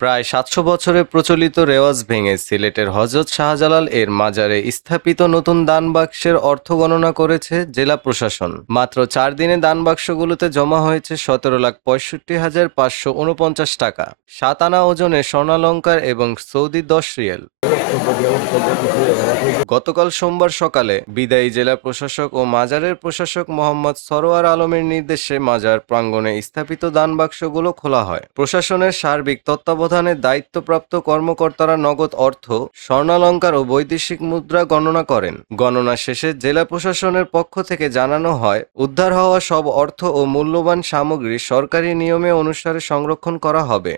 প্রায় ৭০০ বছরের প্রচলিত রেওয়াজ ভেঙে সিলেটের হযরত শাহজালাল এর মাজারে স্থাপিত নতুন দান বাক্সের অর্থ গণনা করেছে জেলা প্রশাসন। মাত্র ৪ দিনে দান বাক্সগুলোতে জমা হয়েছে ১৭,৬৫,৫৪৯ টাকা, ৭ আনা ওজনের স্বর্ণালংকার এবং সৌদি ১০ রিয়াল। গতকাল সোমবার সকালে বিদায়ী জেলা প্রশাসক ও মাজারের প্রশাসক মোহাম্মদ সরোয়ার আলমের নির্দেশে মাজার প্রাঙ্গণে স্থাপিত দান বাক্সগুলো খোলা হয়। প্রশাসনের সার্বিক তত্ত্বাবধানে দায়িত্বপ্রাপ্ত কর্মকর্তারা নগদ অর্থ, স্বর্ণালংকার ও বৈদেশিক মুদ্রা গণনা করেন। গণনা শেষে জেলা প্রশাসনের পক্ষ থেকে জানানো হয়, উদ্ধার হওয়া সব অর্থ ও মূল্যবান সামগ্রী সরকারি নিয়মে অনুসারে সংরক্ষণ করা হবে।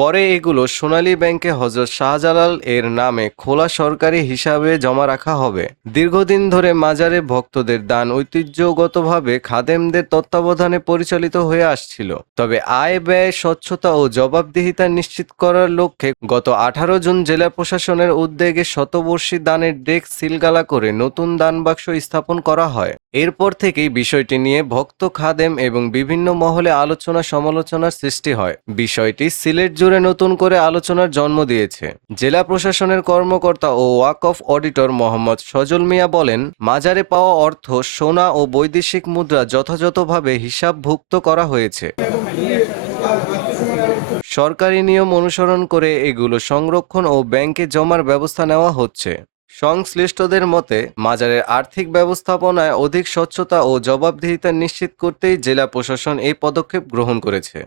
পরে এগুলো সোনালী ব্যাংকে হযরত শাহজালাল এর নামে খোলা সরকারি হিসাবে জমা রাখা হবে। দীর্ঘদিন ধরে মাজারে ভক্তদের দান ঐতিহ্যগতভাবে খাদেমদের তত্ত্বাবধানে পরিচালিত হয়ে আসছিল। তবে আয় ব্যয়, স্বচ্ছতা ও জবাবদিহিতা নিশ্চিত করার লক্ষ্যে গত ১৮ জুন জেলা প্রশাসনের উদ্যোগে শতবর্ষী দানের ডেস্ক সিলগালা করে নতুন দান বাক্স স্থাপন করা হয়। এরপর থেকেই বিষয়টি নিয়ে ভক্ত, খাদেম এবং বিভিন্ন মহলে আলোচনা সমালোচনার সৃষ্টি হয়। বিষয়টি সিলেট জুড়ে নতুন করে আলোচনার জন্ম দিয়েছে। জেলা প্রশাসনের কর্মকর্তা ও ওয়াকফ অডিটর মোহাম্মদ সজল মিয়া বলেন, মাজারে পাওয়া অর্থ, সোনা ও বৈদেশিক মুদ্রা যথাযথভাবে হিসাবভুক্ত করা হয়েছে। সরকারি নিয়ম অনুসরণ করে এগুলো সংরক্ষণ ও ব্যাংকে জমার ব্যবস্থা নেওয়া হচ্ছে। সংশ্লিষ্টদের মতে, মাজারের আর্থিক ব্যবস্থাপনায় অধিক স্বচ্ছতা ও জবাবদিহিতা নিশ্চিত করতেই জেলা প্রশাসন এই পদক্ষেপ গ্রহণ করেছে।